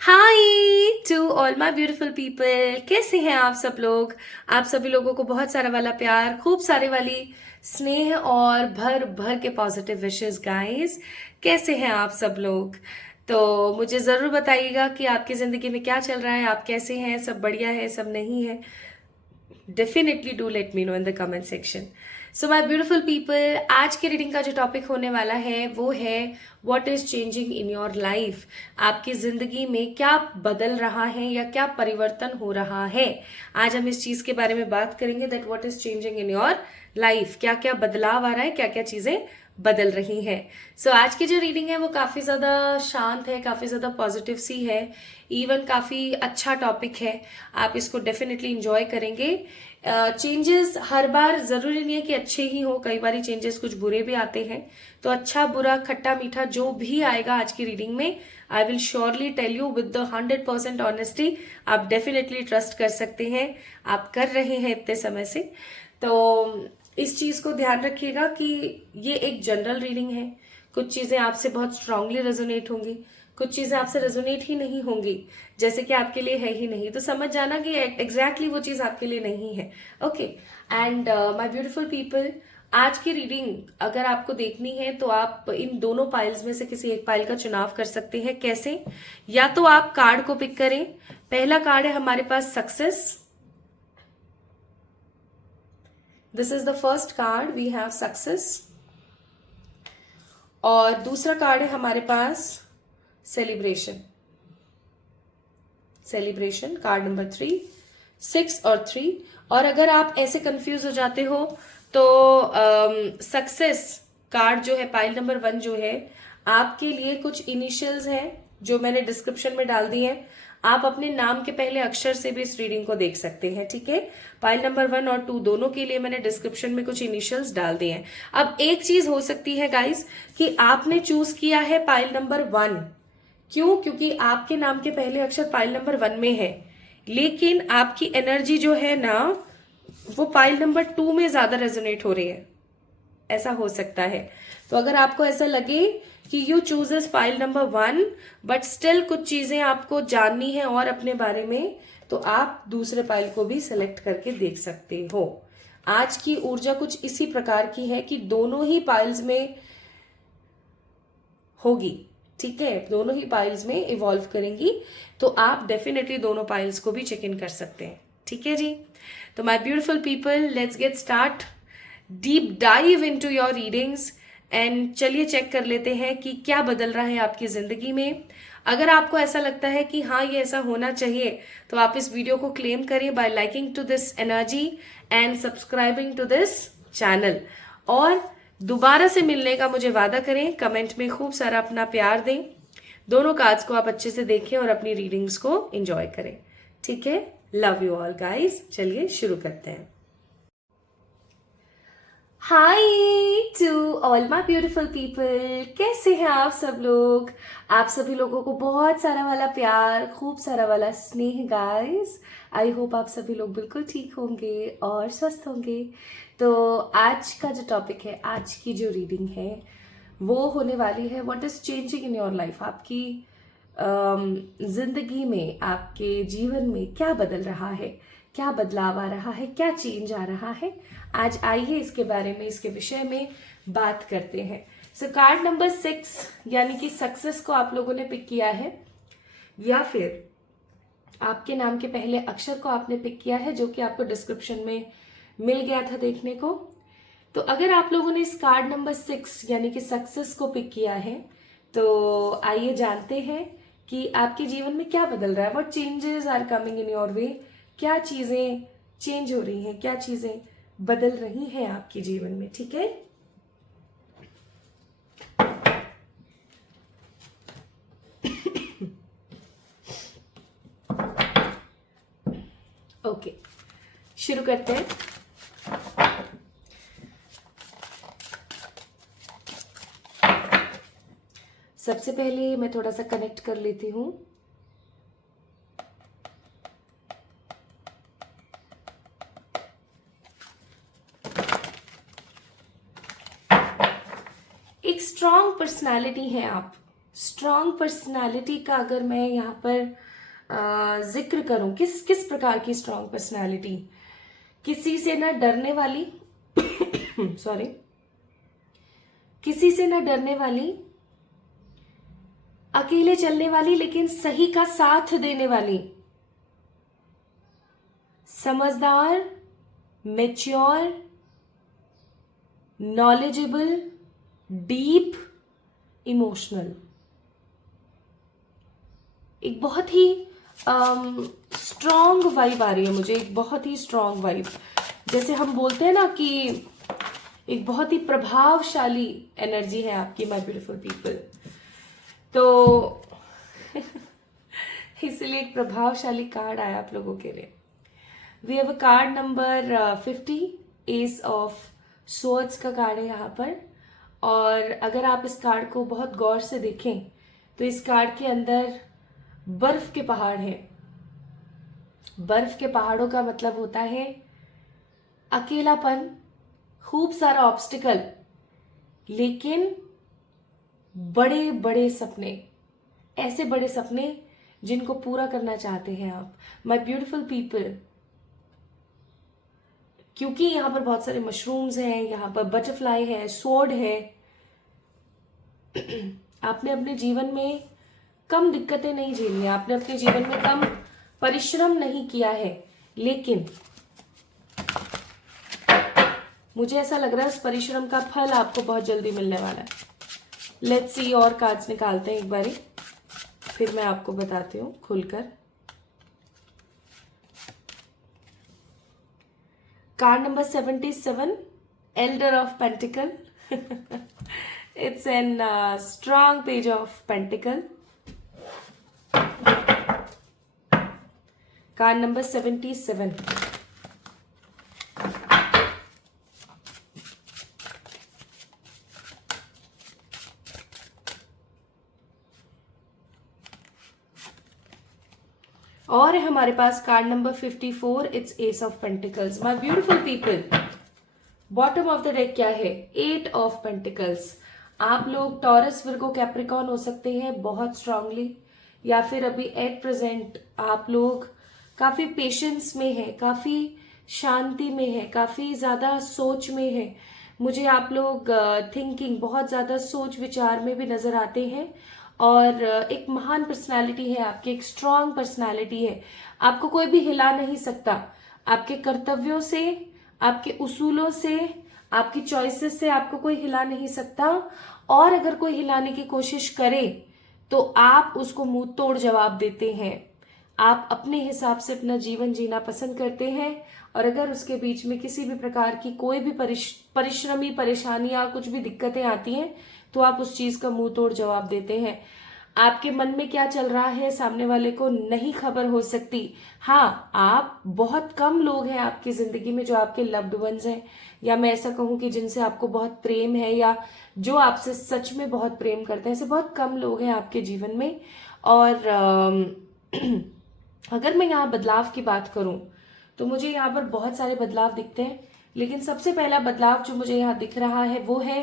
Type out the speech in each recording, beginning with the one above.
Hi to all my beautiful people, कैसे हैं आप सब लोग। आप सभी लोगों को बहुत सारा वाला प्यार, खूब सारे वाली स्नेह और भर भर के पॉजिटिव विशेस गाइस। कैसे हैं आप सब लोग। तो मुझे ज़रूर बताइएगा कि आपकी ज़िंदगी में क्या चल रहा है, आप कैसे हैं, सब बढ़िया है, सब नहीं है। Definitely do let me know in the comment section. So my beautiful people, आज के रीडिंग का जो टॉपिक होने वाला है वो है what is changing in your life. आपकी जिंदगी में क्या बदल रहा है या क्या परिवर्तन हो रहा है। आज हम इस चीज के बारे में बात करेंगे that what is changing in your life, क्या क्या बदलाव आ रहा है, क्या क्या चीजें बदल रही हैं। सो आज की जो रीडिंग है वो काफी ज्यादा शांत है, काफी ज्यादा पॉजिटिव सी है, इवन काफी अच्छा टॉपिक है। आप इसको डेफिनेटली इंजॉय करेंगे। चेंजेस हर बार जरूरी नहीं है कि अच्छे ही हो, कई बार चेंजेस कुछ बुरे भी आते हैं। तो अच्छा बुरा खट्टा मीठा जो भी आएगा आज की रीडिंग में, I will surely tell you with the 100% honesty. आप डेफिनेटली ट्रस्ट कर सकते हैं, आप कर रहे हैं इतने समय से। तो इस चीज को ध्यान रखिएगा कि ये एक जनरल रीडिंग है। कुछ चीजें आपसे बहुत स्ट्रांगली रेजोनेट होंगी, कुछ चीजें आपसे रेजोनेट ही नहीं होंगी, जैसे कि आपके लिए है ही नहीं, तो समझ जाना कि एग्जैक्टली वो चीज आपके लिए नहीं है। Okay. And my beautiful people, आज की रीडिंग अगर आपको देखनी है तो आप इन दोनों पाइल्स में से किसी एक पाइल का चुनाव कर सकते हैं। कैसे? या तो आप कार्ड को पिक करें। पहला कार्ड है हमारे पास success. This is the first card, we have success. और दूसरा कार्ड है हमारे पास सेलिब्रेशन। सेलिब्रेशन कार्ड नंबर 3, 6 और 3। और अगर आप ऐसे कंफ्यूज हो जाते हो तो सक्सेस कार्ड जो है, पाइल नंबर 1 जो है, आपके लिए कुछ इनिशियल्स हैं जो मैंने डिस्क्रिप्शन में डाल दी हैं। आप अपने नाम के पहले अक्षर से भी इस रीडिंग को देख सकते हैं, ठीक है। पाइल नंबर 1 और 2 दोनों के लिए मैंने डिस्क्रिप्शन में कुछ इनिशियल्स डाल दिए हैं। अब एक चीज हो सकती है गाइस कि आपने चूज किया है पाइल नंबर 1। क्यों? क्योंकि आपके नाम के पहले अक्षर पाइल नंबर 1 में है, लेकिन आपकी एनर्जी जो है ना वो पाइल नंबर 2 में ज्यादा रेजोनेट हो रही है। ऐसा हो सकता है। तो अगर आपको ऐसा लगे कि you chooses pile number 1 but still कुछ चीजें आपको जाननी है और अपने बारे में, तो आप दूसरे पाइल को भी सिलेक्ट करके देख सकते हो। आज की ऊर्जा कुछ इसी प्रकार की है कि दोनों ही पाइल्स में होगी, ठीक है, दोनों ही पाइल्स में इवॉल्व करेंगी। तो आप डेफिनेटली दोनों पाइल्स को भी चेक इन कर सकते हैं, ठीक है जी। तो my beautiful people, let's get start, deep dive into your readings. And चलिए चेक कर लेते हैं कि क्या बदल रहा है आपकी जिंदगी में। अगर आपको ऐसा लगता है कि हाँ ये ऐसा होना चाहिए, तो आप इस वीडियो को क्लेम करिए by liking to this energy and subscribing to this channel. और दोबारा से मिलने का मुझे वादा करें, कमेंट में खूब सारा अपना प्यार दें। दोनों कार्ड्स को आप अच्छे से देखें और अपनी रीडिंग्स को एंजॉय करें, ठीक है। लव यू ऑल गाइस, चलिए शुरू करते हैं। Hi to all my beautiful people, कैसे हैं आप सब लोग। आप सभी लोगों को बहुत सारा वाला प्यार, खूब सारा वाला स्नेह गाइस। आई होप आप सभी लोग बिल्कुल ठीक होंगे और स्वस्थ होंगे। तो आज का जो टॉपिक है, आज की जो रीडिंग है वो होने वाली है what is changing in your life. आपकी जिंदगी में, आपके जीवन में क्या बदल रहा है, क्या बदलाव आ रहा है, क्या चेंज आ रहा है। आज आइए इसके बारे में, इसके विषय में बात करते हैं। सो कार्ड नंबर 6 यानी कि सक्सेस को आप लोगों ने पिक किया है, या फिर आपके नाम के पहले अक्षर को आपने पिक किया है, जो कि आपको डिस्क्रिप्शन में मिल गया था देखने को। तो अगर आप लोगों ने इस कार्ड नंबर 6 यानी कि सक्सेस को पिक किया है, तो आइए जानते हैं कि आपके जीवन में क्या बदल रहा है। What changes are coming in your way, क्या चीजें चेंज हो रही हैं, क्या चीजें बदल रही हैं आपके जीवन में, ठीक है। ओके, शुरू करते हैं। सबसे पहले मैं थोड़ा सा कनेक्ट कर लेती हूं। एक स्ट्रांग पर्सनालिटी है आप, स्ट्रॉन्ग पर्सनालिटी का अगर मैं यहाँ पर जिक्र करूं, किस किस प्रकार की स्ट्रॉन्ग पर्सनालिटी? किसी से ना डरने वाली सॉरी, किसी से ना डरने वाली, अकेले चलने वाली लेकिन सही का साथ देने वाली, समझदार, मैच्योर, नॉलेजेबल, डीप, इमोशनल। एक बहुत ही स्ट्रॉन्ग वाइब आ रही है मुझे, एक बहुत ही स्ट्रॉन्ग वाइब। जैसे हम बोलते हैं ना कि एक बहुत ही प्रभावशाली एनर्जी है आपकी, माय ब्यूटीफुल पीपल। तो इसलिए एक प्रभावशाली कार्ड आया आप लोगों के लिए। We have a card number 50, ace of swords का कार्ड है यहाँ पर। और अगर आप इस कार्ड को बहुत गौर से देखें तो इस कार्ड के अंदर बर्फ के पहाड़ हैं। बर्फ के पहाड़ों का मतलब होता है अकेलापन, खूब सारा ऑब्स्टिकल, लेकिन बड़े बड़े सपने, ऐसे बड़े सपने जिनको पूरा करना चाहते हैं आप, माय ब्यूटीफुल पीपल। क्योंकि यहाँ पर बहुत सारे मशरूम्स हैं, यहाँ पर बटरफ्लाई है, स्वॉर्ड है। आपने अपने जीवन में कम दिक्कतें नहीं झेली, आपने अपने जीवन में कम परिश्रम नहीं किया है, लेकिन मुझे ऐसा लग रहा है उस परिश्रम का फल आपको बहुत जल्दी मिलने वाला है। लेट्स सी, और कार्ड्स निकालते हैं एक बारी, फिर मैं आपको बताती हूँ खुलकर। Card number 77, elder of pentacle. It's an strong page of pentacle. Card number 77। और हमारे पास card number 54, it's ace of pentacles. My beautiful people, bottom of the deck क्या है? 8 ऑफ पेंटिकल्स। आप लोग टॉरस, विर्गो, कैप्रिकॉर्न हो सकते हैं बहुत स्ट्रांगली, या फिर अभी एट प्रेजेंट आप लोग काफी पेशेंस में है, काफी शांति में है, काफी ज्यादा सोच में है। मुझे आप लोग थिंकिंग, बहुत ज्यादा सोच विचार में भी नजर आते हैं। और एक महान पर्सनालिटी है आपकी, एक स्ट्रांग पर्सनालिटी है। आपको कोई भी हिला नहीं सकता। आपके कर्तव्यों से, आपके उसूलों से, आपकी चॉइसेस से आपको कोई हिला नहीं सकता। और अगर कोई हिलाने की कोशिश करे तो आप उसको मुंह तोड़ जवाब देते हैं। आप अपने हिसाब से अपना जीवन जीना पसंद करते हैं, और अगर उसके बीच में किसी भी प्रकार की कोई भी परिश्रमी परेशानियां, कुछ भी दिक्कतें आती हैं, तो आप उस चीज का मुंह तोड़ जवाब देते हैं। आपके मन में क्या चल रहा है सामने वाले को नहीं खबर हो सकती। हाँ, आप, बहुत कम लोग हैं आपकी जिंदगी में जो आपके लव्ड वंस हैं, या मैं ऐसा कहूं कि जिनसे आपको बहुत प्रेम है, या जो आपसे सच में बहुत प्रेम करते हैं। ऐसे बहुत कम लोग हैं आपके जीवन में। और अगर मैं यहाँ बदलाव की बात करूं तो मुझे यहाँ पर बहुत सारे बदलाव दिखते हैं, लेकिन सबसे पहला बदलाव जो मुझे यहाँ दिख रहा है वो है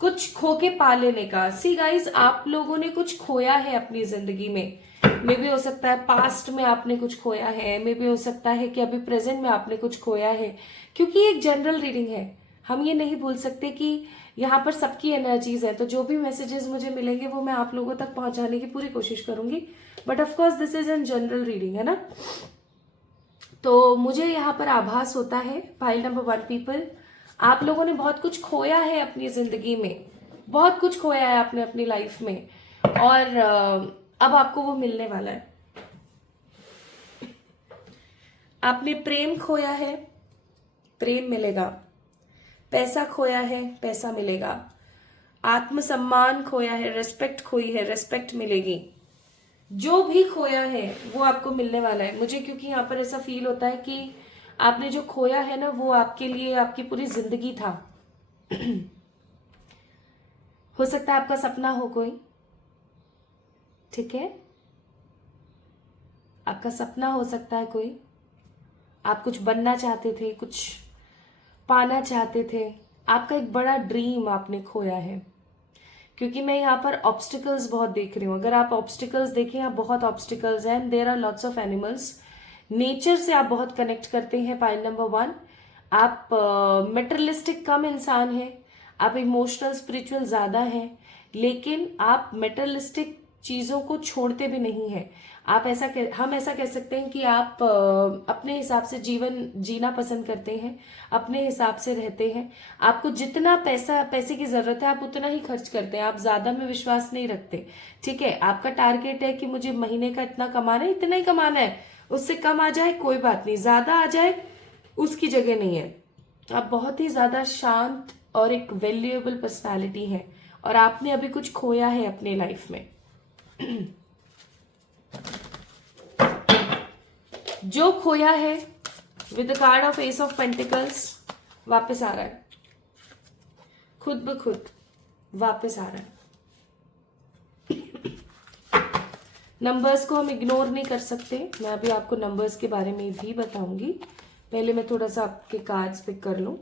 कुछ खो के पा लेने का। सी गाइज, आप लोगों ने कुछ खोया है अपनी जिंदगी में। मे भी हो सकता है पास्ट में आपने कुछ खोया है, मे भी हो सकता है कि अभी प्रेजेंट में आपने कुछ खोया है। क्योंकि एक जनरल रीडिंग है, हम ये नहीं भूल सकते कि यहाँ पर सबकी एनर्जीज है। तो जो भी मैसेजेस मुझे मिलेंगे वो मैं आप लोगों तक पहुंचाने की पूरी कोशिश करूंगी, but of course this is an general reading, है ना। तो मुझे यहाँ पर आभास होता है, पाइल नंबर 1 पीपल, आप लोगों ने बहुत कुछ खोया है अपनी जिंदगी में, बहुत कुछ खोया है आपने अपनी लाइफ में, और अब आपको वो मिलने वाला है। आपने प्रेम खोया है, प्रेम मिलेगा। पैसा खोया है, पैसा मिलेगा। आत्मसम्मान खोया है, रेस्पेक्ट खोई है, रेस्पेक्ट मिलेगी। जो भी खोया है वो आपको मिलने वाला है मुझे, क्योंकि यहाँ पर ऐसा फील होता है कि आपने जो खोया है ना, वो आपके लिए आपकी पूरी जिंदगी था। हो सकता है आपका सपना हो कोई, ठीक है, आपका सपना हो सकता है कोई, आप कुछ बनना चाहते थे, कुछ पाना चाहते थे, आपका एक बड़ा ड्रीम आपने खोया है। क्योंकि मैं यहाँ पर ऑब्स्टिकल्स बहुत देख रही हूँ। अगर आप ऑब्स्टिकल्स देखें, यहाँ बहुत ऑब्स्टिकल्स हैं, there are lots of animals. Nature से आप बहुत कनेक्ट करते हैं, पाइल नंबर 1। आप मेटेरियलिस्टिक कम इंसान हैं, आप इमोशनल स्पिरिचुअल ज्यादा हैं, लेकिन आप मेटेरियलिस्टिक चीजों को छोड़ते भी नहीं हैं। हम ऐसा कह सकते हैं कि आप अपने हिसाब से जीवन जीना पसंद करते हैं, अपने हिसाब से रहते हैं। आपको जितना पैसे की जरूरत है आप उतना ही खर्च करते हैं, आप ज्यादा में विश्वास नहीं रखते। ठीक है, आपका टारगेट है कि मुझे महीने का इतना कमाना है, इतना ही कमाना है, उससे कम आ जाए कोई बात नहीं, ज्यादा आ जाए उसकी जगह नहीं है। आप बहुत ही ज्यादा शांत और एक वैल्यूएबल पर्सनालिटी है, और आपने अभी कुछ खोया है अपने लाइफ में। जो खोया है with the card of S of pentacles वापस आ रहा है, खुद ब खुद वापस आ रहा है। नंबर्स को हम इग्नोर नहीं कर सकते, मैं अभी आपको नंबर्स के बारे में भी बताऊंगी। पहले मैं थोड़ा सा आपके कार्ड्स पिक कर लूं।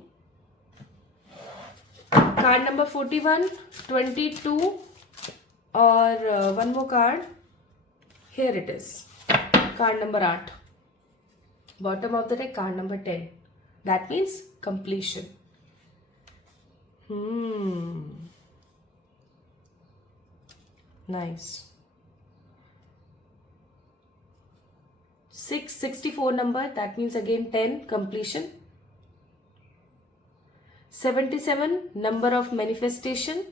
कार्ड नंबर 41, 22 और one more card, here it is, card number 8, bottom of the deck card number 10, that means completion. Nice. 664 number, that means again 10, completion. 77 number of manifestation,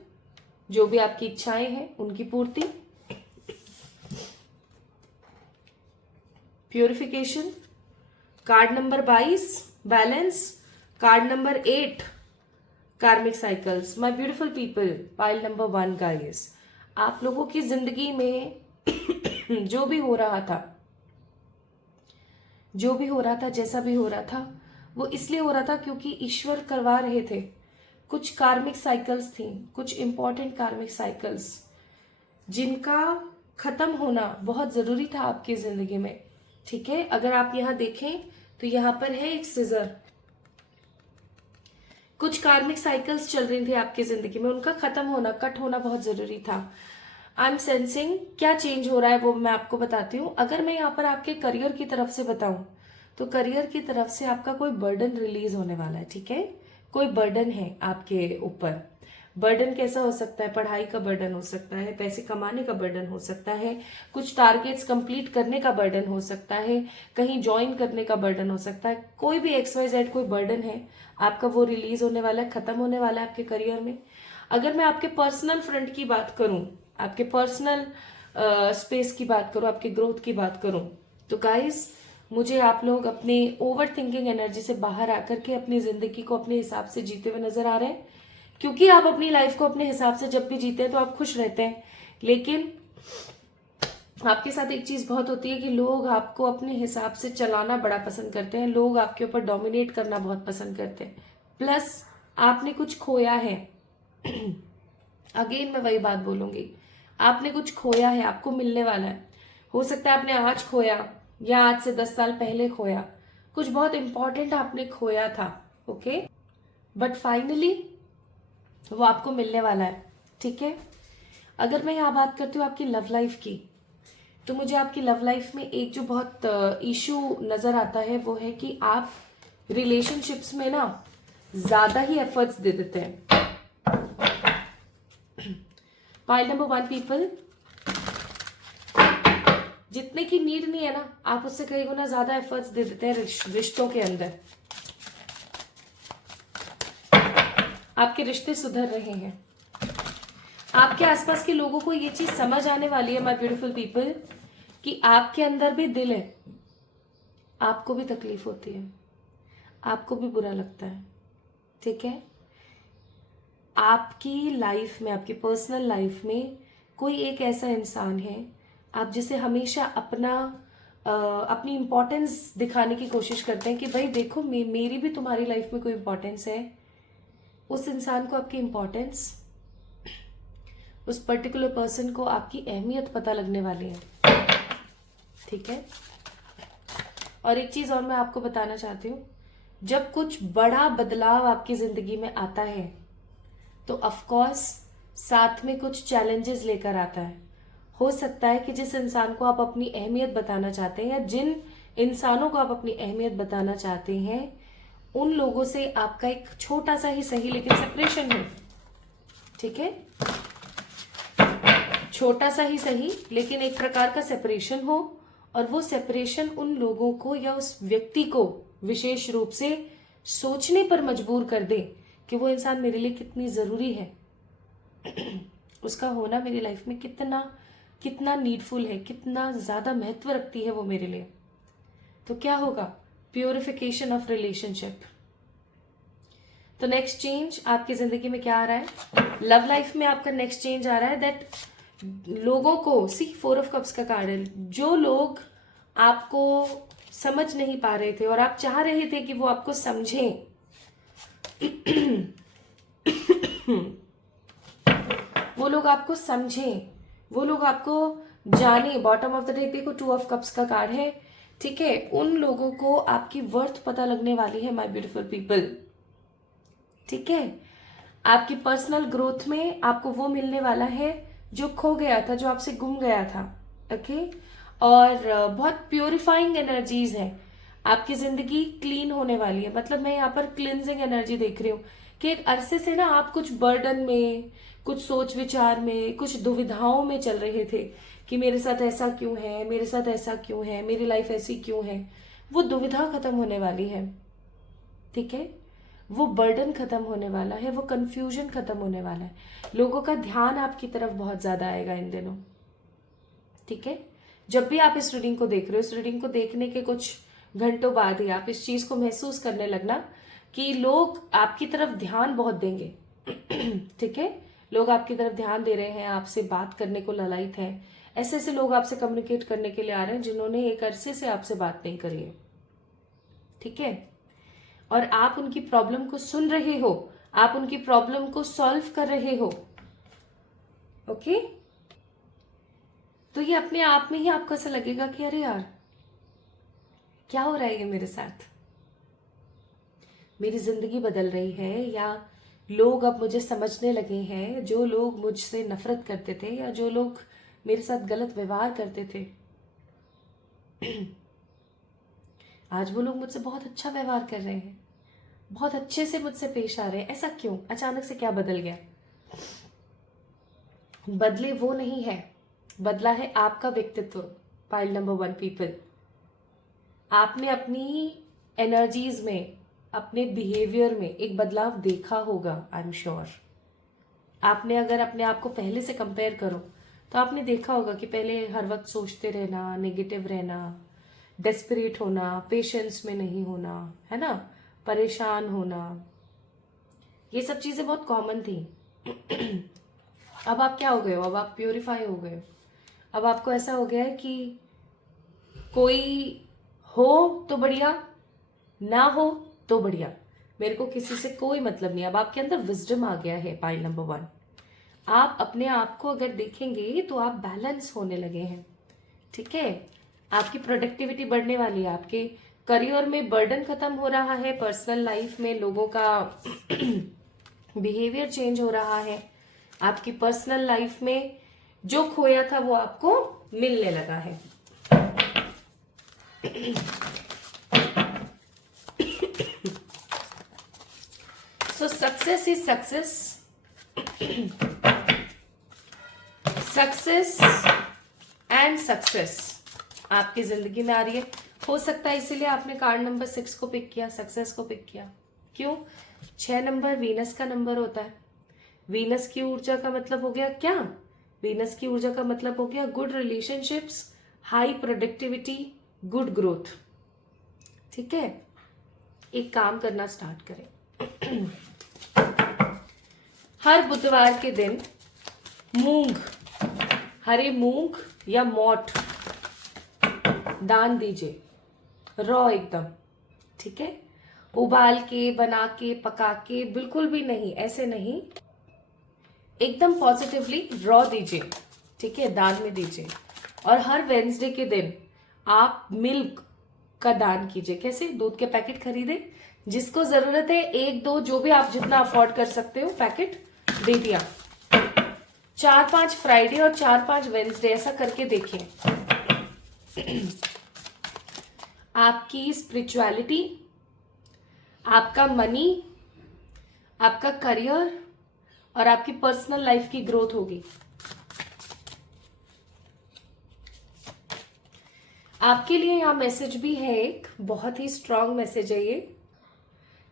जो भी आपकी इच्छाएं हैं उनकी पूर्ति। Purification. Card number 22, balance. Card number 8, कार्मिक cycles. My beautiful people, pile number 1 guys, आप लोगों की जिंदगी में जो भी हो रहा था, जैसा भी हो रहा था, वो इसलिए हो रहा था क्योंकि ईश्वर करवा रहे थे। कुछ कार्मिक साइकिल्स थी, कुछ इंपॉर्टेंट कार्मिक साइकिल्स, जिनका खत्म होना बहुत जरूरी था आपकी जिंदगी में। ठीक है, अगर आप यहाँ देखें तो यहाँ पर है एक सिजर। कुछ कार्मिक साइकिल्स चल रही थी आपकी जिंदगी में, उनका खत्म होना, कट होना बहुत जरूरी था। आई एम सेंसिंग क्या चेंज हो रहा है वो मैं आपको बताती हूँ। अगर मैं यहाँ पर आपके करियर की तरफ से बताऊं तो करियर की तरफ से आपका कोई बर्डन रिलीज होने वाला है। ठीक है, कोई बर्डन है आपके ऊपर। बर्डन कैसा हो सकता है? पढ़ाई का बर्डन हो सकता है, पैसे कमाने का बर्डन हो सकता है, कुछ टारगेट्स कंप्लीट करने का बर्डन हो सकता है, कहीं ज्वाइन करने का बर्डन हो सकता है। कोई भी XYZ कोई बर्डन है आपका, वो रिलीज होने वाला है, खत्म होने वाला है आपके करियर में। अगर मैं आपके पर्सनल फ्रंट की बात करूं, आपके पर्सनल स्पेस की बात करूं, आपके ग्रोथ की बात करूं, तो गाइस मुझे आप लोग अपने ओवर थिंकिंग एनर्जी से बाहर आकर के अपनी जिंदगी को अपने हिसाब से जीते हुए नजर आ रहे हैं। क्योंकि आप अपनी लाइफ को अपने हिसाब से जब भी जीते हैं तो आप खुश रहते हैं, लेकिन आपके साथ एक चीज बहुत होती है कि लोग आपको अपने हिसाब से चलाना बड़ा पसंद करते हैं, लोग आपके ऊपर डोमिनेट करना बहुत पसंद करते हैं। प्लस आपने कुछ खोया है। अगेन मैं वही बात बोलूंगी, आपने कुछ खोया है, आपको मिलने वाला है। हो सकता है आपने आज खोया या आज से 10 साल पहले खोया, कुछ बहुत इंपॉर्टेंट आपने खोया था। ओके, बट फाइनली वो आपको मिलने वाला है। ठीक है, अगर मैं यहाँ बात करती हूँ आपकी लव लाइफ की, तो मुझे आपकी लव लाइफ में एक जो बहुत इशू नजर आता है वो है कि आप रिलेशनशिप्स में ना ज्यादा ही एफर्ट्स दे देते हैं। पाइल नंबर 1 पीपल, जितने की नीड नहीं है ना, आप उससे कई गुना ज्यादा एफर्ट्स दे देते हैं रिश्तों के अंदर। आपके रिश्ते सुधर रहे हैं, आपके आसपास के लोगों को ये चीज समझ आने वाली है, माय ब्यूटीफुल पीपल, कि आपके अंदर भी दिल है, आपको भी तकलीफ होती है, आपको भी बुरा लगता है। ठीक है, आपकी लाइफ में, आपकी पर्सनल लाइफ में कोई एक ऐसा इंसान है आप जिसे हमेशा अपनी इंपॉर्टेंस दिखाने की कोशिश करते हैं कि भाई देखो मेरी भी तुम्हारी लाइफ में कोई इंपॉर्टेंस है। उस इंसान को आपकी इंपॉर्टेंस, उस पर्टिकुलर पर्सन को आपकी अहमियत पता लगने वाली है। ठीक है, और एक चीज और मैं आपको बताना चाहती हूँ, जब कुछ बड़ा बदलाव आपकी जिंदगी में आता है तो ऑफ कोर्स साथ में कुछ चैलेंजेस लेकर आता है। हो सकता है कि जिस इंसान को आप अपनी अहमियत बताना चाहते हैं या जिन इंसानों को आप अपनी अहमियत बताना चाहते हैं उन लोगों से आपका एक छोटा सा ही सही लेकिन सेपरेशन हो। ठीक है, छोटा सा ही सही लेकिन एक प्रकार का सेपरेशन हो, और वो सेपरेशन उन लोगों को या उस व्यक्ति को विशेष रूप से सोचने पर मजबूर कर दे कि वो इंसान मेरे लिए कितनी जरूरी है, उसका होना मेरी लाइफ में कितना कितना नीडफुल है, कितना ज्यादा महत्व रखती है वो मेरे लिए। तो क्या होगा? Purification of relationship. तो नेक्स्ट चेंज आपकी जिंदगी में क्या आ रहा है? लव लाइफ में आपका नेक्स्ट चेंज आ रहा है दैट लोगों को, सी 4 ऑफ कप्स का कार्ड है, जो लोग आपको समझ नहीं पा रहे थे और आप चाह रहे थे कि वो आपको समझें, वो लोग आपको समझें, वो लोग आपको जाने। बॉटम ऑफ द डे देखो 2 ऑफ कप्स का कार्ड है। ठीक है, उन लोगों को आपकी वर्थ पता लगने वाली है माय ब्यूटीफुल पीपल। ठीक है, आपकी पर्सनल ग्रोथ में आपको वो मिलने वाला है जो खो गया था, जो आपसे गुम गया था। ओके, और बहुत प्योरिफाइंग एनर्जीज है। आपकी जिंदगी क्लीन होने वाली है। मतलब मैं यहाँ पर क्लिनजिंग एनर्जी देख रही हूँ कि एक अरसे से ना आप कुछ बर्डन में, कुछ सोच विचार में, कुछ दुविधाओं में चल रहे थे कि मेरे साथ ऐसा क्यों है, मेरे साथ ऐसा क्यों है, मेरी लाइफ ऐसी क्यों है। वो दुविधा खत्म होने वाली है। ठीक है, वो बर्डन खत्म होने वाला है, वो कंफ्यूजन खत्म होने वाला है। लोगों का ध्यान आपकी तरफ बहुत ज्यादा आएगा इन दिनों। ठीक है, जब भी आप इस रीडिंग को देख रहे हो, इस रीडिंग को देखने के कुछ घंटों बाद ही आप इस चीज को महसूस करने लगना कि लोग आपकी तरफ ध्यान बहुत देंगे। ठीक है, लोग आपकी तरफ ध्यान दे रहे हैं, आपसे बात करने को ललायत है। ऐसे ऐसे लोग आपसे कम्युनिकेट करने के लिए आ रहे हैं जिन्होंने एक अरसे से आपसे बात नहीं करी है। ठीक है, और आप उनकी प्रॉब्लम को सुन रहे हो, आप उनकी प्रॉब्लम को सॉल्व कर रहे हो। ओके, तो ये अपने आप में ही आपको ऐसा लगेगा कि अरे यार क्या हो रहा है ये मेरे साथ, मेरी जिंदगी बदल रही है, या लोग अब मुझे समझने लगे हैं। जो लोग मुझसे नफरत करते थे या जो लोग मेरे साथ गलत व्यवहार करते थे, आज वो लोग मुझसे बहुत अच्छा व्यवहार कर रहे हैं, बहुत अच्छे से मुझसे पेश आ रहे हैं। ऐसा क्यों? अचानक से क्या बदल गया? बदले वो नहीं है, बदला है आपका व्यक्तित्व। पाइल नंबर 1 पीपल, आपने अपनी एनर्जीज में, अपने बिहेवियर में एक बदलाव देखा होगा। आई एम श्योर आपने, अगर अपने आप को पहले से कंपेयर करो तो आपने देखा होगा कि पहले हर वक्त सोचते रहना, नेगेटिव रहना, डेस्परेट होना, पेशेंस में नहीं होना, है ना, परेशान होना, ये सब चीजें बहुत कॉमन थी। अब आप क्या हो गए हो? अब आप प्योरीफाई हो गए हो। अब आपको ऐसा हो गया है कि कोई हो तो बढ़िया, ना हो तो बढ़िया, मेरे को किसी से कोई मतलब नहीं। अब आपके अंदर विजडम आ गया है। पाइल नंबर 1, आप अपने आप को अगर देखेंगे तो आप बैलेंस होने लगे हैं। ठीक है, आपकी प्रोडक्टिविटी बढ़ने वाली है, आपके करियर में बर्डन खत्म हो रहा है, पर्सनल लाइफ में लोगों का बिहेवियर चेंज हो रहा है, आपकी पर्सनल लाइफ में जो खोया था वो आपको मिलने लगा है। सो success is success, success and success आपकी जिंदगी में आ रही है। हो सकता है इसीलिए आपने कार्ड नंबर 6 को पिक किया, सक्सेस को पिक किया। क्यों? 6 नंबर वीनस का नंबर होता है। वीनस की ऊर्जा का मतलब हो गया क्या? वीनस की ऊर्जा का मतलब हो गया good relationships, high productivity, good growth. ठीक है, एक काम करना स्टार्ट करें। हर बुधवार के दिन मूंग, हरे मूंग या मोठ दान दीजिए, रॉ एकदम। ठीक है, उबाल के, बना के, पका के बिल्कुल भी नहीं, ऐसे नहीं, एकदम पॉजिटिवली रॉ दीजिए। ठीक है, दान में दीजिए। और हर वेंसडे के दिन आप मिल्क का दान कीजिए। कैसे? दूध के पैकेट खरीदे, जिसको जरूरत है 1-2 जो भी आप जितना अफोर्ड कर सकते हो पैकेट दे दिया। 4-5 फ्राइडे और 4-5 वेंसडे ऐसा करके देखें। आपकी स्पिरिचुअलिटी, आपका मनी, आपका करियर और आपकी पर्सनल लाइफ की ग्रोथ होगी। आपके लिए यहाँ मैसेज भी है, एक बहुत ही स्ट्रांग मैसेज है ये,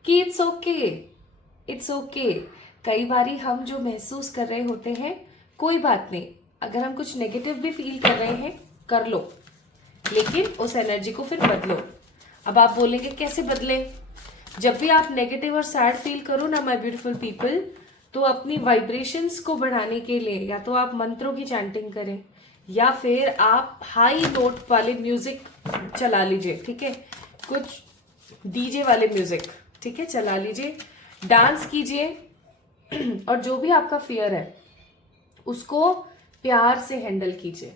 कि इट्स ओके, इट्स ओके। कई बारी हम जो महसूस कर रहे होते हैं, कोई बात नहीं, अगर हम कुछ नेगेटिव भी फील कर रहे हैं कर लो, लेकिन उस एनर्जी को फिर बदलो। अब आप बोलेंगे कैसे बदले? जब भी आप नेगेटिव और सैड फील करो ना माय ब्यूटीफुल पीपल, तो अपनी वाइब्रेशंस को बढ़ाने के लिए या तो आप मंत्रों की चैंटिंग करें या फिर आप हाई नोट वाले म्यूजिक चला लीजिए, ठीक है, कुछ डीजे वाले म्यूजिक, ठीक है, चला लीजिए, डांस कीजिए और जो भी आपका फियर है उसको प्यार से हैंडल कीजिए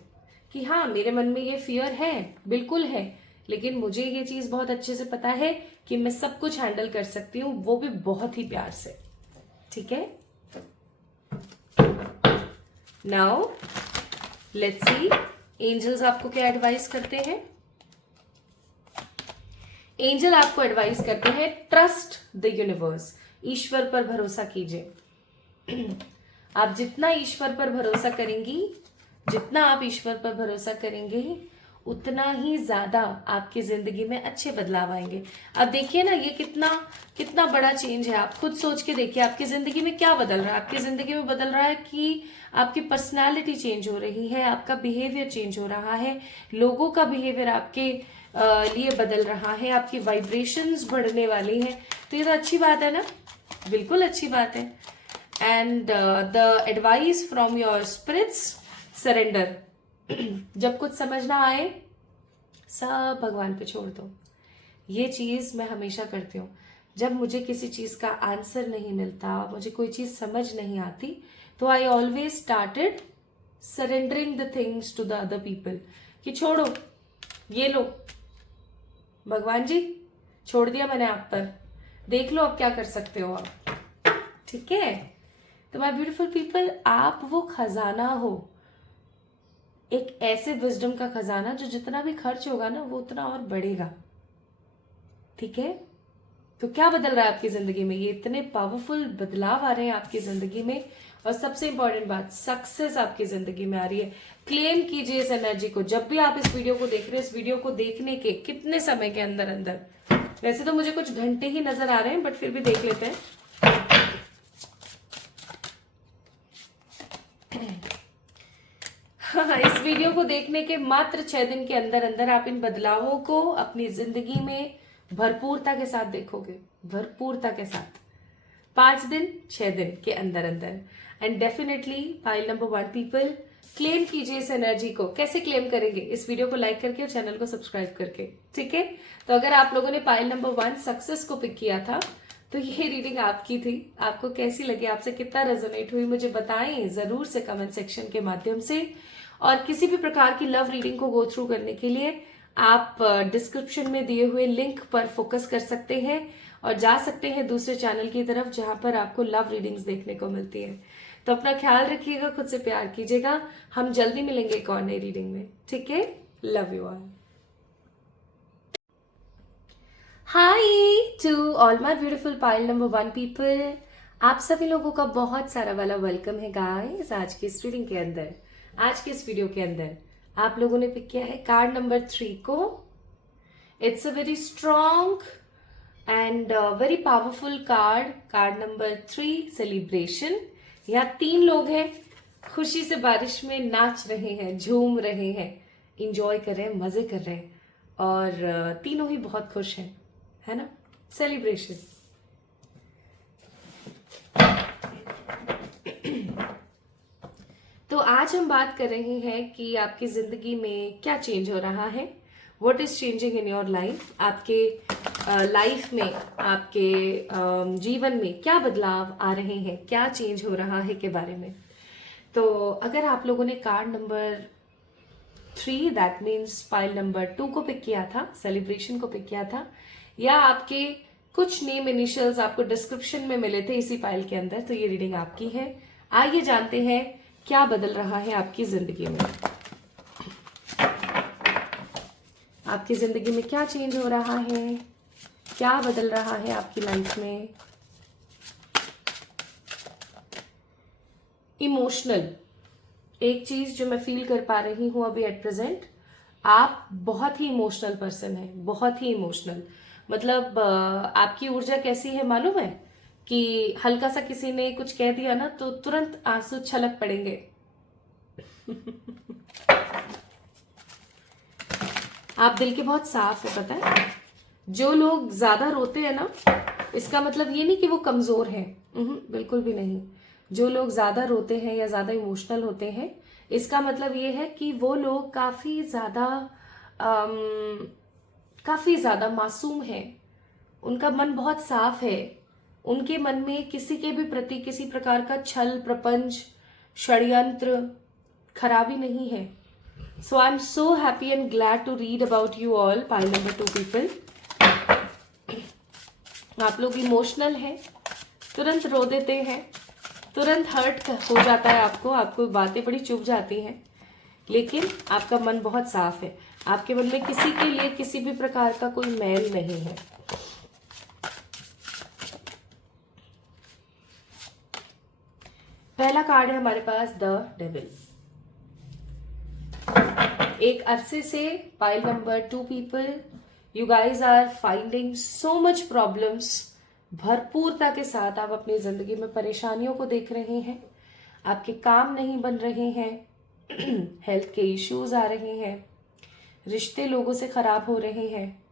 कि हाँ मेरे मन में ये फियर है, बिल्कुल है, लेकिन मुझे ये चीज बहुत अच्छे से पता है कि मैं सब कुछ हैंडल कर सकती हूँ, वो भी बहुत ही प्यार से, ठीक है। नाउ लेट्स सी एंजल्स आपको क्या एडवाइस करते हैं। एंजल आपको एडवाइस करते हैं ट्रस्ट द यूनिवर्स, ईश्वर पर भरोसा कीजिए। आप जितना ईश्वर पर भरोसा करेंगी, जितना आप ईश्वर पर भरोसा करेंगे, उतना ही ज्यादा आपकी जिंदगी में अच्छे बदलाव आएंगे। अब देखिए ना, ये कितना कितना बड़ा चेंज है। आप खुद सोच के देखिए आपकी जिंदगी में क्या बदल रहा है। आपकी जिंदगी में बदल रहा है कि आपकी पर्सनालिटी चेंज हो रही है, आपका बिहेवियर चेंज हो रहा है, लोगों का बिहेवियर आपके लिए बदल रहा है, आपकी वाइब्रेशंस बढ़ने वाली हैं। तो ये तो अच्छी बात है ना, बिल्कुल अच्छी बात है। And the advice from your spirits, surrender. जब कुछ समझ ना आए सब भगवान पे छोड़ दो। ये चीज मैं हमेशा करती हूँ। जब मुझे किसी चीज का आंसर नहीं मिलता, मुझे कोई चीज समझ नहीं आती, तो I always started surrendering the things to the other people, कि छोड़ो, ये लो भगवान जी, छोड़ दिया मैंने आप पर, देख लो अब क्या कर सकते हो आप, ठीक है। तो माय ब्यूटीफुल पीपल, आप वो खजाना हो, एक ऐसे विजडम का खजाना जो जितना भी खर्च होगा ना वो उतना और बढ़ेगा, ठीक है। तो क्या बदल रहा है आपकी जिंदगी में? ये इतने पावरफुल बदलाव आ रहे हैं आपकी जिंदगी में, और सबसे इंपॉर्टेंट बात, सक्सेस आपकी जिंदगी में आ रही है। क्लेम कीजिए इस एनर्जी को। जब भी आप इस वीडियो को देख रहे हैं, इस वीडियो को देखने के कितने समय के अंदर अंदर, वैसे तो मुझे कुछ घंटे ही नजर आ रहे हैं, बट फिर भी देख लेते हैं। हाँ, इस वीडियो को देखने के मात्र 6 दिन के अंदर अंदर आप इन बदलावों को अपनी जिंदगी में भरपूरता के साथ देखोगे, भरपूरता के साथ। 5 दिन 6 दिन के अंदर अंदर। And definitely pile number 1 people, claim कीजिए इस एनर्जी को। कैसे क्लेम करेंगे? इस वीडियो को लाइक करके और चैनल को सब्सक्राइब करके, ठीक है। तो अगर आप लोगों ने पाइल नंबर 1 सक्सेस को पिक किया था, तो ये रीडिंग आपकी थी। आपको कैसी लगी, आपसे कितना रेजोनेट हुई, मुझे बताएं जरूर से कमेंट सेक्शन के माध्यम से। और किसी भी प्रकार की लव रीडिंग को गो थ्रू करने के लिए आप डिस्क्रिप्शन में दिए हुए लिंक पर फोकस कर सकते हैं और जा सकते हैं दूसरे चैनल की तरफ, जहां पर आपको लव रीडिंग्स देखने को मिलती है। तो अपना ख्याल रखिएगा, खुद से प्यार कीजिएगा। हम जल्दी मिलेंगे एक और नई रीडिंग में, ठीक है। Love you all. Hi to all my beautiful pile number 1 people, आप सभी लोगों का बहुत सारा वाला वेलकम है गाइस आज की इस रीडिंग के अंदर। आज के इस वीडियो के अंदर आप लोगों ने पिक किया है कार्ड नंबर 3 को। It's a very strong and very powerful card, card number 3, celebration. यहाँ 3 लोग हैं, खुशी से बारिश में नाच रहे हैं, झूम रहे हैं, इंजॉय कर रहे हैं, मजे कर रहे हैं, और तीनों ही बहुत खुश हैं, है ना। सेलिब्रेशन। तो आज हम बात कर रहे हैं कि आपकी जिंदगी में क्या चेंज हो रहा है, what is changing in your life. आपके लाइफ में, आपके जीवन में क्या बदलाव आ रहे हैं, क्या चेंज हो रहा है के बारे में। तो अगर आप लोगों ने card number 3, that means pile number 2 को पिक किया था, सेलिब्रेशन को पिक किया था, या आपके कुछ नेम इनिशियल्स आपको डिस्क्रिप्शन में मिले थे इसी पाइल के अंदर, तो ये रीडिंग आपकी है। आइए जानते हैं क्या बदल रहा है आपकी जिंदगी में? आपकी जिंदगी में क्या चेंज हो रहा है? क्या बदल रहा है आपकी लाइफ में? इमोशनल, एक चीज जो मैं फील कर पा रही हूं अभी एट प्रेजेंट, आप बहुत ही इमोशनल पर्सन है, बहुत ही इमोशनल। मतलब आपकी ऊर्जा कैसी है मालूम है? कि हल्का सा किसी ने कुछ कह दिया ना तो तुरंत आंसू छलक पड़ेंगे। आप दिल के बहुत साफ है, पता है? जो लोग ज्यादा रोते हैं ना, इसका मतलब ये नहीं कि वो कमजोर हैं, बिल्कुल भी नहीं। जो लोग ज्यादा रोते हैं या ज्यादा इमोशनल होते हैं, इसका मतलब ये है कि वो लोग काफी ज्यादा मासूम है। उनका मन बहुत साफ है। उनके मन में किसी के भी प्रति किसी प्रकार का छल प्रपंच षड्यंत्र खराबी नहीं है। So I'm so happy and glad to read about you all, pile number 2 people. आप लोग इमोशनल हैं, तुरंत रो देते हैं, तुरंत हर्ट हो जाता है आपको बातें बड़ी चुभ जाती हैं, लेकिन आपका मन बहुत साफ है। आपके मन में किसी के लिए किसी भी प्रकार का कोई मैल नहीं है। पहला कार्ड है हमारे पास द डेविल। एक अरसे से pile number 2 people, you guys are finding so much problems. भरपूरता के साथ आप अपनी जिंदगी में परेशानियों को देख रहे हैं। आपके काम नहीं बन रहे हैं, हेल्थ के इश्यूज आ रहे हैं, रिश्ते लोगों से खराब हो रहे हैं,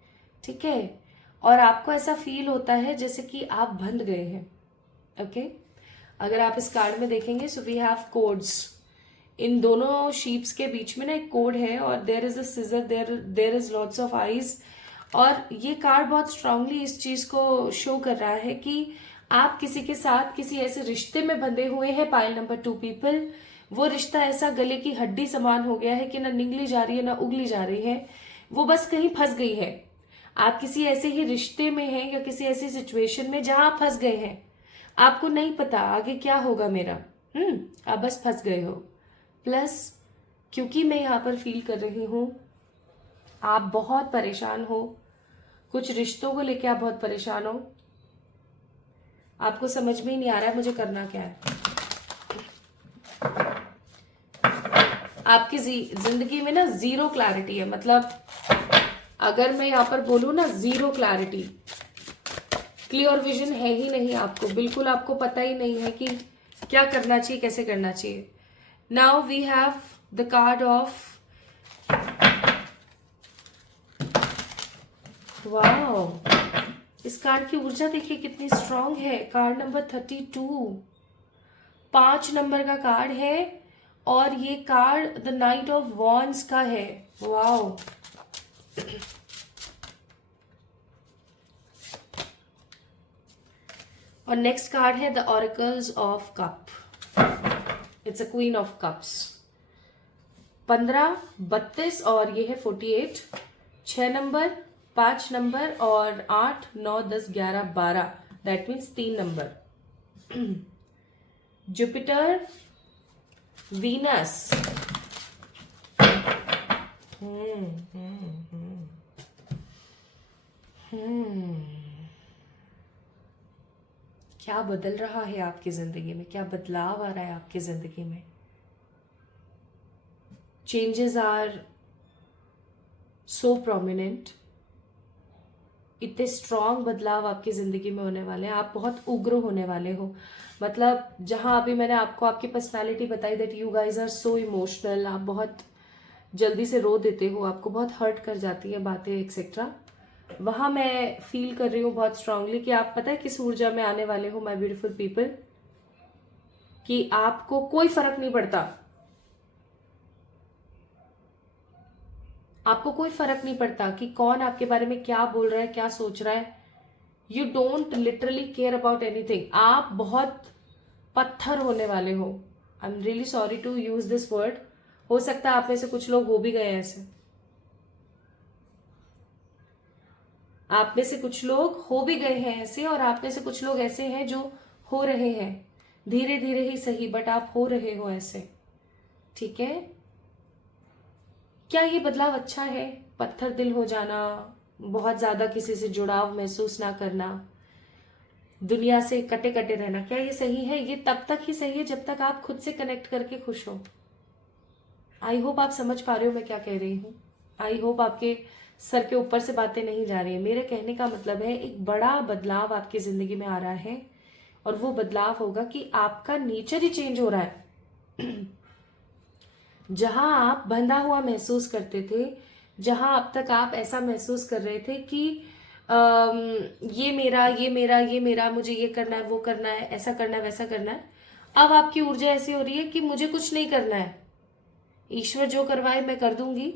ठीक है? और आपको ऐसा फील होता है जैसे कि आप बंध गए हैं। ओके, अगर आप इस कार्ड में देखेंगे, सो वी हैव कोड्स। इन दोनों शीप्स के बीच में ना एक कोड है और there is a scissor, there is lots of eyes. और ये कार्ड बहुत स्ट्रांगली इस चीज को शो कर रहा है कि आप किसी के साथ किसी ऐसे रिश्ते में बंधे हुए हैं, पाइल नंबर 2 पीपल। वो रिश्ता ऐसा गले की हड्डी समान हो गया है कि ना निगली जा रही है ना उगली जा रही है, वो बस कहीं फंस गई है। आप किसी ऐसे ही रिश्ते में हैं या किसी ऐसी सिचुएशन में जहां आप फंस गए हैं। आपको नहीं पता आगे क्या होगा मेरा, आप बस फंस गए हो। प्लस क्योंकि मैं यहाँ पर फील कर रही हूं आप बहुत परेशान हो, कुछ रिश्तों को लेके आप बहुत परेशान हो। आपको समझ में ही नहीं आ रहा है मुझे करना क्या है। आपकी जिंदगी में ना जीरो क्लैरिटी है। मतलब अगर मैं यहाँ पर बोलूं ना, जीरो क्लैरिटी, क्लियर विजन है ही नहीं आपको, बिल्कुल आपको पता ही नहीं है कि क्या करना चाहिए, कैसे करना चाहिए। Now we have the card of, wow, इस कार्ड की ऊर्जा देखिए कितनी स्ट्रांग है। कार्ड नंबर 32, 5 नंबर का कार्ड है और ये card the knight of wands का है। वाओ, और नेक्स्ट कार्ड है the oracles of cup. It's a queen of cups. 15, 32 और ये है 48। 6 नंबर, 5 नंबर और 8, 9, 10, 11, 12, that means 3 number. Jupiter, Venus, क्या बदल रहा है आपकी जिंदगी में? क्या बदलाव आ रहा है आपकी जिंदगी में? Changes are so prominent. इतने स्ट्रॉन्ग बदलाव आपकी जिंदगी में होने वाले हैं। आप बहुत उग्र होने वाले हो। मतलब जहां अभी मैंने आपको आपकी पर्सनालिटी बताई that you guys are so emotional, आप बहुत जल्दी से रो देते हो, आपको बहुत हर्ट कर जाती है बातें एक्सेट्रा, वहां मैं फील कर रही हूँ बहुत स्ट्रांगली कि आप पता है किस ऊर्जा में आने वाले हो माय ब्यूटीफुल पीपल, कि आपको कोई फर्क नहीं पड़ता। आपको कोई फर्क नहीं पड़ता कि कौन आपके बारे में क्या बोल रहा है, क्या सोच रहा है। You don't literally care about anything. आप बहुत पत्थर होने वाले हो। I am really sorry to use this word. हो सकता है आप में से कुछ लोग हो भी गए ऐसे, आप में से कुछ लोग हो भी गए हैं ऐसे, और आप में से कुछ लोग ऐसे हैं जो हो रहे हैं, धीरे धीरे ही सही, बट आप हो रहे हो ऐसे। ठीक है, क्या ये बदलाव अच्छा है? पत्थर दिल हो जाना, बहुत ज्यादा किसी से जुड़ाव महसूस ना करना, दुनिया से कटे कटे रहना, क्या ये सही है? ये तब तक ही सही है जब तक आप खुद से कनेक्ट करके खुश हो। आई होप आप समझ पा रहे हो मैं क्या कह रही हूँ। आई होप आपके सर के ऊपर से बातें नहीं जा रही है। मेरे कहने का मतलब है एक बड़ा बदलाव आपकी जिंदगी में आ रहा है, और वो बदलाव होगा कि आपका नेचर ही चेंज हो रहा है। जहां आप बंधा हुआ महसूस करते थे, जहां अब तक आप ऐसा महसूस कर रहे थे कि ये मेरा ये मेरा ये मेरा, मुझे ये करना है, वो करना है, ऐसा करना है, वैसा करना है, अब आपकी ऊर्जा ऐसी हो रही है कि मुझे कुछ नहीं करना है, ईश्वर जो करवाए मैं कर दूंगी,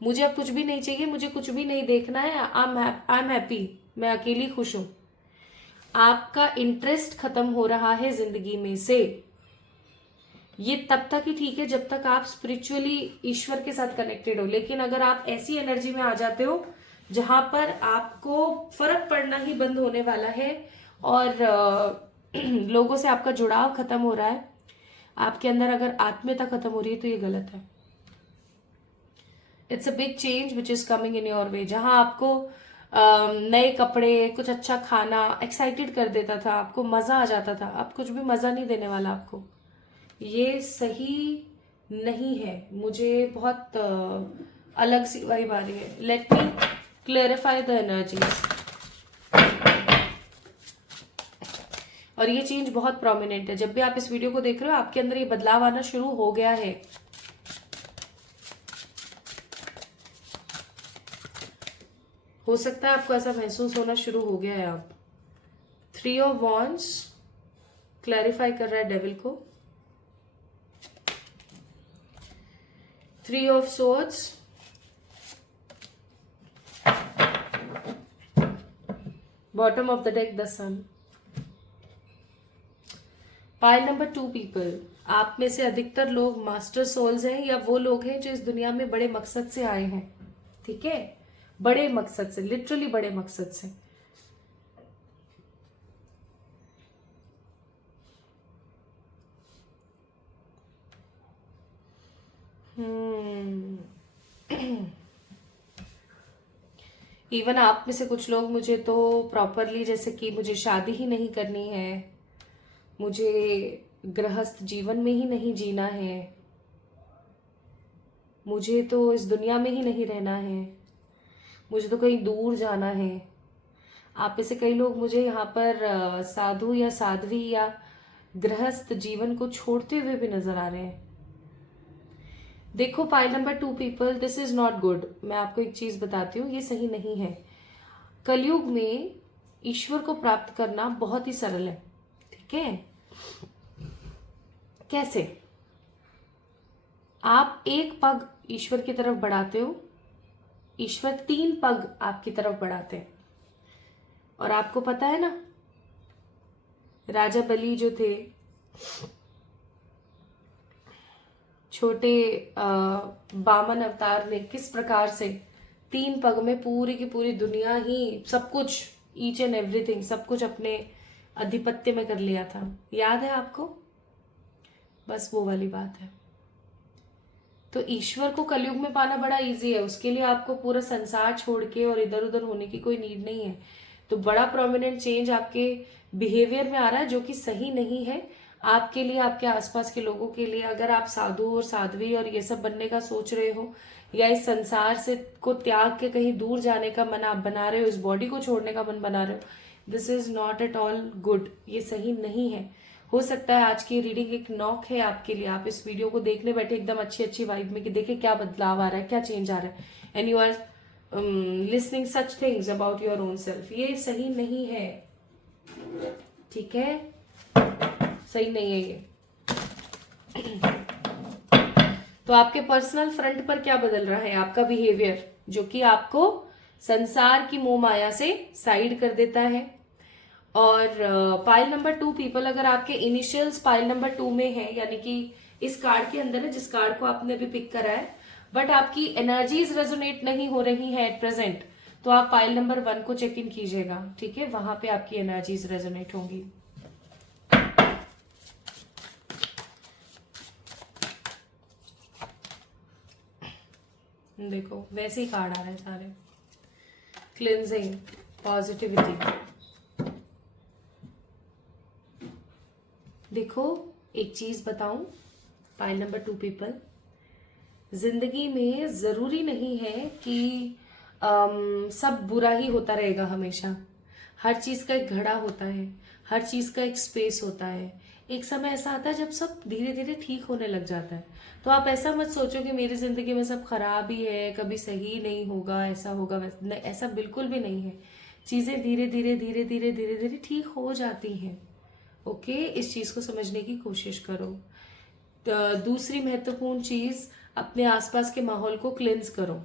मुझे अब कुछ भी नहीं चाहिए, मुझे कुछ भी नहीं देखना है, आई एम हैप्पी, मैं अकेली खुश हूं। आपका इंटरेस्ट खत्म हो रहा है जिंदगी में से। ये तब तक ही ठीक है जब तक आप स्पिरिचुअली ईश्वर के साथ कनेक्टेड हो, लेकिन अगर आप ऐसी एनर्जी में आ जाते हो जहां पर आपको फर्क पड़ना ही बंद होने वाला है और लोगों से आपका जुड़ाव खत्म हो रहा है, आपके अंदर अगर आत्मीयता खत्म हो रही है, तो ये गलत है। It's a big change which is coming in your वे। जहां आपको नए कपड़े, कुछ अच्छा खाना एक्साइटेड कर देता था, आपको मजा आ जाता था, अब कुछ भी मजा नहीं देने वाला आपको। ये सही नहीं है। मुझे बहुत अलग सी वाइब आ रही है। Let me clarify the energies. और ये चेंज बहुत प्रोमिनेंट है। जब भी आप इस वीडियो को देख रहे हो, आपके अंदर ये बदलाव आना शुरू हो गया है। हो सकता है आपको ऐसा महसूस होना शुरू हो गया है। आप 3 ऑफ वॉन्ड्स क्लैरिफाई कर रहा है डेविल को। 3 of swords, bottom of the deck the sun. Pile number 2 people, आप में से अधिकतर लोग मास्टर सोल्स हैं, या वो लोग हैं जो इस दुनिया में बड़े मकसद से आए हैं। ठीक है, बड़े मकसद से, लिटरली बड़े मकसद से। इवन आप में से कुछ लोग मुझे तो प्रॉपरली, जैसे कि मुझे शादी ही नहीं करनी है, मुझे गृहस्थ जीवन में ही नहीं जीना है, मुझे तो इस दुनिया में ही नहीं रहना है, मुझे तो कहीं दूर जाना है। आप में से कई लोग मुझे यहाँ पर साधु या साध्वी या गृहस्थ जीवन को छोड़ते हुए भी नजर आ रहे हैं। देखो pile number 2 people, this is not good. मैं आपको एक चीज बताती हूँ, ये सही नहीं है। कलयुग में ईश्वर को प्राप्त करना बहुत ही सरल है। ठीक है, कैसे? आप एक पग ईश्वर की तरफ बढ़ाते हो, ईश्वर 3 पग आपकी तरफ बढ़ाते हैं। और आपको पता है ना, राजा बलि जो थे, छोटे बामन अवतार ने किस प्रकार से 3 पग में पूरी की पूरी दुनिया ही, सब कुछ, ईच एंड एवरीथिंग, सब कुछ अपने आधिपत्य में कर लिया था। याद है आपको? बस वो वाली बात है। तो ईश्वर को कलयुग में पाना बड़ा इजी है। उसके लिए आपको पूरा संसार छोड़ के और इधर उधर होने की कोई नीड नहीं है। तो बड़ा प्रोमिनेंट चेंज आपके बिहेवियर में आ रहा है, जो कि सही नहीं है आपके लिए, आपके आसपास के लोगों के लिए। अगर आप साधु और साध्वी और ये सब बनने का सोच रहे हो, या इस संसार से को त्याग के कहीं दूर जाने का मन आप बना रहे हो, इस बॉडी को छोड़ने का मन बना रहे हो, this is not at all good. ये सही नहीं है। हो सकता है आज की रीडिंग एक नॉक है आपके लिए। आप इस वीडियो को देखने बैठे एकदम अच्छी अच्छी वाइब में कि देखे क्या बदलाव आ रहा है, क्या चेंज आ रहा है, and you are listening such things about your own self. ये सही नहीं है। ठीक है, सही नहीं है ये। तो आपके पर्सनल फ्रंट पर क्या बदल रहा है? आपका बिहेवियर, जो कि आपको संसार की मोह माया से साइड कर देता है। और पाइल नंबर 2 पीपल, अगर आपके इनिशियल्स पाइल नंबर 2 में है, यानी कि इस कार्ड के अंदर है, जिस कार्ड को आपने अभी पिक करा है, बट आपकी एनर्जीज रेजोनेट नहीं हो रही है एट प्रेजेंट, तो आप पाइल नंबर 1 को चेक इन कीजिएगा। ठीक है, वहां पे आपकी एनर्जीज रेजोनेट होंगी। देखो वैसे ही कार्ड आ रहे हैं सारे। Cleansing, positivity. देखो एक चीज बताऊं, पाइल नंबर 2 पीपल, जिंदगी में जरूरी नहीं है कि सब बुरा ही होता रहेगा हमेशा। हर चीज का एक घड़ा होता है, हर चीज का एक स्पेस होता है। एक समय ऐसा आता है जब सब धीरे धीरे ठीक होने लग जाता है। तो आप ऐसा मत सोचो कि मेरी जिंदगी में सब खराब ही है, कभी सही नहीं होगा, ऐसा होगा वैसा नहीं, ऐसा बिल्कुल भी नहीं है। चीजें धीरे धीरे धीरे धीरे धीरे धीरे ठीक हो जाती हैं। ओके, इस चीज को समझने की कोशिश करो। दूसरी महत्वपूर्ण चीज, अपने आसपास के माहौल को क्लिंस करो।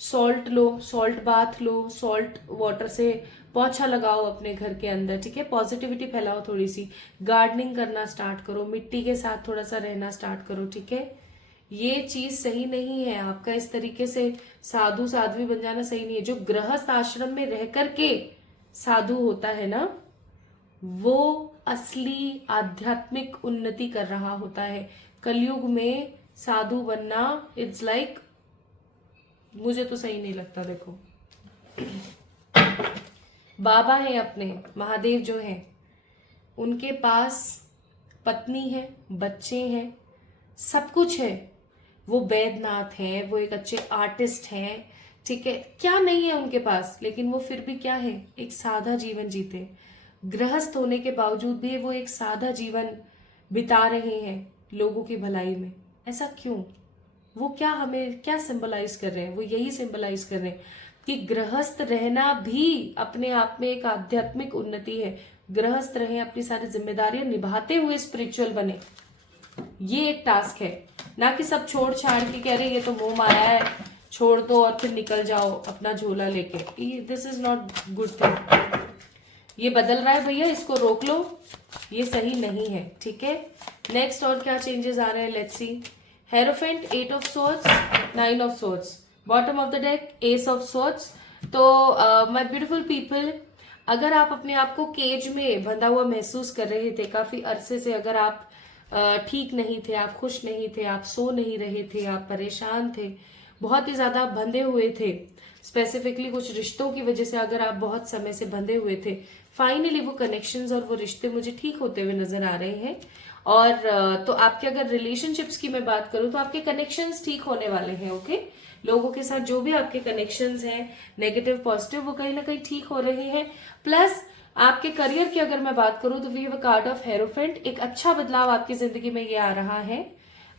सॉल्ट लो, सॉल्ट बाथ लो, सॉल्ट वाटर से पोछा लगाओ अपने घर के अंदर, ठीक है। पॉजिटिविटी फैलाओ थोड़ी सी। गार्डनिंग करना स्टार्ट करो, मिट्टी के साथ थोड़ा सा रहना स्टार्ट करो, ठीक है। ये चीज सही नहीं है आपका इस तरीके से साधु साध्वी बन जाना सही नहीं है। जो गृहस्थ आश्रम में रह करके साधु होता है ना, वो असली आध्यात्मिक उन्नति कर रहा होता है। कलयुग में साधु बनना इट्स लाइक, मुझे तो सही नहीं लगता। देखो बाबा है अपने, महादेव जो है, उनके पास पत्नी है, बच्चे हैं, सब कुछ है। वो वैद्यनाथ हैं, वो एक अच्छे आर्टिस्ट हैं, ठीक है। क्या नहीं है उनके पास, लेकिन वो फिर भी क्या है, एक सादा जीवन जीते। गृहस्थ होने के बावजूद भी वो एक सादा जीवन बिता रहे हैं लोगों की भलाई में। ऐसा क्यों? वो क्या हमें क्या सिंबलाइज कर रहे हैं? वो यही सिंबलाइज कर रहे हैं कि गृहस्थ रहना भी अपने आप में एक आध्यात्मिक उन्नति है। गृहस्थ रहे, अपनी सारी जिम्मेदारियां निभाते हुए स्पिरिचुअल बने, ये एक टास्क है। ना कि सब छोड़ छाड़ के कह रहे ये तो मोह माया है, छोड़ दो और फिर निकल जाओ अपना झोला लेके। This is not good thing. ये बदल रहा है भैया, इसको रोक लो, ये सही नहीं है, ठीक है। नेक्स्ट और क्या चेंजेस आ रहे हैं, let's see. Hierophant, 8 of swords, 9 of swords, bottom of the deck S of swords. तो माय ब्यूटीफुल पीपल, अगर आप अपने आप को केज में बंधा हुआ महसूस कर रहे थे काफी अरसे से, अगर आप ठीक नहीं थे, आप खुश नहीं थे, आप सो नहीं रहे थे, आप परेशान थे, बहुत ही ज्यादा बंधे हुए थे, स्पेसिफिकली कुछ रिश्तों की वजह से अगर आप बहुत समय से बंधे हुए थे, फाइनली वो कनेक्शंस और वो रिश्ते मुझे ठीक होते हुए नजर आ रहे हैं। और तो आपके अगर रिलेशनशिप्स की मैं बात करूं तो आपके कनेक्शंस ठीक होने वाले हैं, ओके। लोगों के साथ जो भी आपके कनेक्शंस हैं, नेगेटिव पॉजिटिव, वो कहीं ना कहीं ठीक हो रहे हैं। प्लस आपके करियर की अगर मैं बात करूं तो we have a card of hierophant. एक अच्छा बदलाव आपकी जिंदगी में ये आ रहा है।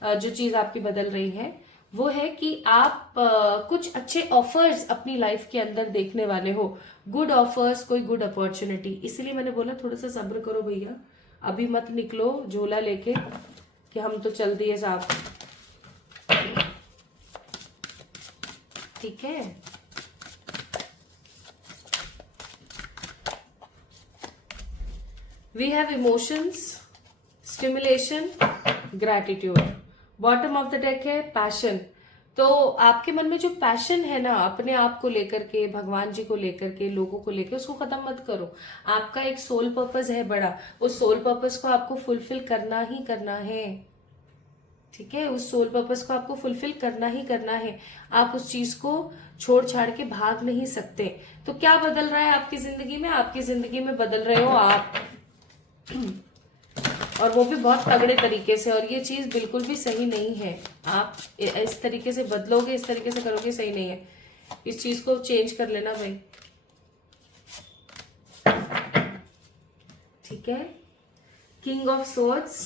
जो चीज आपकी बदल रही है वो है कि आप कुछ अच्छे ऑफर्स अपनी लाइफ के अंदर देखने वाले हो, गुड ऑफर्स, कोई गुड अपॉर्चुनिटी। इसलिए मैंने बोला थोड़ा सा सब्र करो भैया, अभी मत निकलो झोला लेके कि हम तो चल दिए साहब, ठीक है। We have emotions, stimulation, gratitude. Bottom of the deck है पैशन। तो आपके मन में जो पैशन है ना अपने आप को लेकर के, भगवान जी को लेकर के, लोगों को लेकर, उसको खत्म मत करो। आपका एक सोल पर्पस है बड़ा, उस सोल पर्पस को आपको फुलफिल करना ही करना है, ठीक है। उस सोल पर्पस को आपको फुलफिल करना ही करना है। आप उस चीज को छोड़ छाड़ के भाग नहीं सकते। तो क्या बदल रहा है आपकी जिंदगी में? आपकी जिंदगी में बदल रहे हो आप, और वो भी बहुत तगड़े तरीके से। और ये चीज बिल्कुल भी सही नहीं है। आप इस तरीके से बदलोगे, इस तरीके से करोगे, सही नहीं है। इस चीज को चेंज कर लेना भाई, ठीक है। King of swords,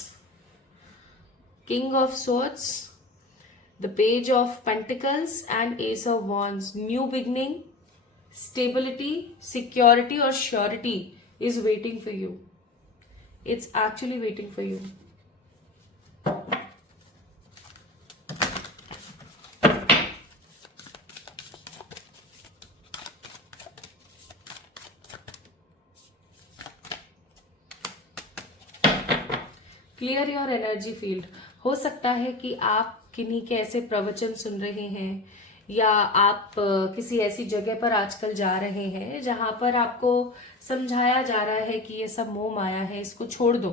king of swords, the page of pentacles and ace of wands. New beginning, stability, security और surety is waiting for you. It's actually waiting for you. Clear your energy field. हो सकता है कि आप किन्हीं के ऐसे प्रवचन सुन रहे हैं, या आप किसी ऐसी जगह पर आजकल जा रहे हैं जहां पर आपको समझाया जा रहा है कि ये सब मोह माया है, इसको छोड़ दो।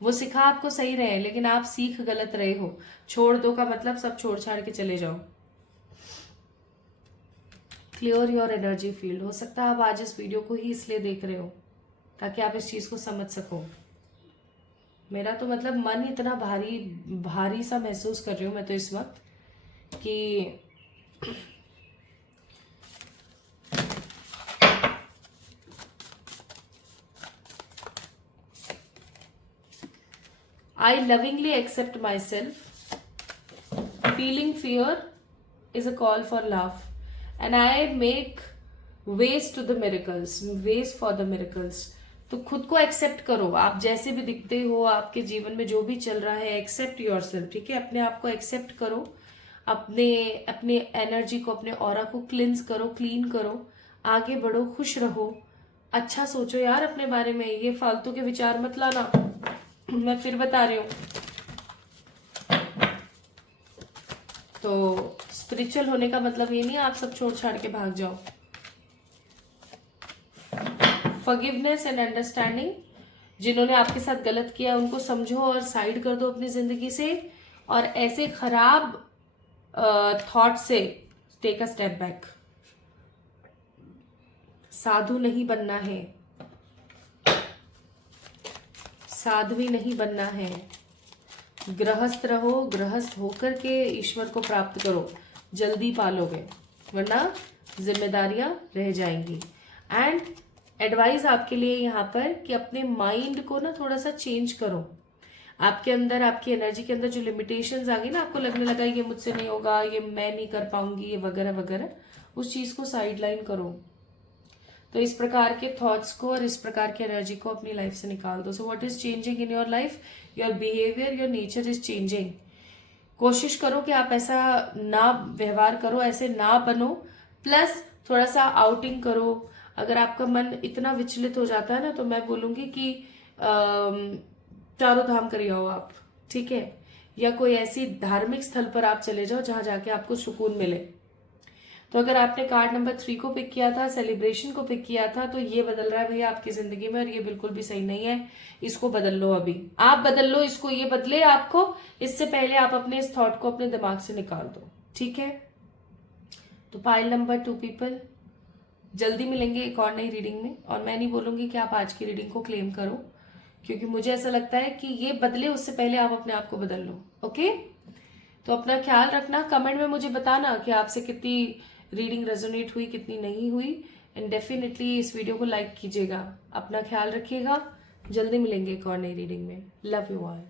वो सिखा आपको सही रहे, लेकिन आप सीख गलत रहे हो। छोड़ दो का मतलब सब छोड़ छाड़ के चले जाओ, क्लियर योर एनर्जी फील्ड। हो सकता है आप आज इस वीडियो को ही इसलिए देख रहे हो ताकि आप इस चीज को समझ सको। मेरा तो मतलब मन इतना भारी भारी सा महसूस कर रही हूँ मैं तो इस वक्त कि I lovingly accept myself. Feeling fear is a call for love. And I make ways to the miracles. Ways for the miracles. तो खुद को एक्सेप्ट करो, आप जैसे भी दिखते हो, आपके जीवन में जो भी चल रहा है, एक्सेप्ट योरसेल्फ। ठीक है, अपने आप को एक्सेप्ट करो, अपने अपने एनर्जी को, अपने ऑरा को क्लिंस करो, क्लीन करो, आगे बढ़ो, खुश रहो, अच्छा सोचो यार अपने बारे में। ये फालतू के विचार मत लाना, मैं फिर बता रही हूँ। तो स्पिरिचुअल होने का मतलब ये नहीं आप सब छोड़ छाड़ के भाग जाओ। फॉरगिवनेस एंड अंडरस्टैंडिंग, जिन्होंने आपके साथ गलत किया उनको समझो और साइड कर दो अपनी जिंदगी से, और ऐसे खराब थॉट से टेक अ स्टेप बैक। साधु नहीं बनना है, साध्वी नहीं बनना है, गृहस्थ रहो, गृहस्थ होकर के ईश्वर को प्राप्त करो, जल्दी पालोगे, वरना जिम्मेदारियां रह जाएंगी। एंड एडवाइस आपके लिए यहाँ पर कि अपने माइंड को ना थोड़ा सा चेंज करो। आपके अंदर, आपकी एनर्जी के अंदर जो लिमिटेशंस आ गई ना, आपको लगने लगा ये मुझसे नहीं होगा, ये मैं नहीं कर पाऊंगी, ये वगैरह वगैरह, उस चीज को साइडलाइन करो। तो इस प्रकार के थॉट्स को और इस प्रकार की एनर्जी को अपनी लाइफ से निकाल दो। So what is changing in your life? Your behaviour, your nature is changing. कोशिश करो कि आप ऐसा ना व्यवहार करो, ऐसे ना बनो। प्लस थोड़ा सा आउटिंग करो। अगर आपका मन इतना विचलित हो जाता है ना, तो मैं बोलूंगी कि चारों धाम कर आओ आप, ठीक है, या कोई ऐसी धार्मिक स्थल पर आप चले जाओ जहां जाके आपको सुकून मिले। तो अगर आपने कार्ड नंबर 3 को पिक किया था, सेलिब्रेशन को पिक किया था, तो ये बदल रहा है भैया आपकी जिंदगी में, और ये बिल्कुल भी सही नहीं है। इसको बदल लो, अभी आप बदल लो इसको, ये बदले आपको। इससे पहले आप अपने इस थॉट को अपने दिमाग से निकाल दो, ठीक है। तो पाइल नंबर 2 पीपल, जल्दी मिलेंगे एक और नई रीडिंग में। और मैं नहीं बोलूंगी कि आप आज की रीडिंग को क्लेम करो, क्योंकि मुझे ऐसा लगता है कि ये बदले उससे पहले आप अपने आप को बदल लो। ओके, तो अपना ख्याल रखना। कमेंट में मुझे बताना कि आपसे कितनी रीडिंग रेजोनेट हुई, कितनी नहीं हुई। एंड डेफिनेटली इस वीडियो को लाइक कीजिएगा। अपना ख्याल रखिएगा, जल्दी मिलेंगे एक और नई रीडिंग में। Love you all.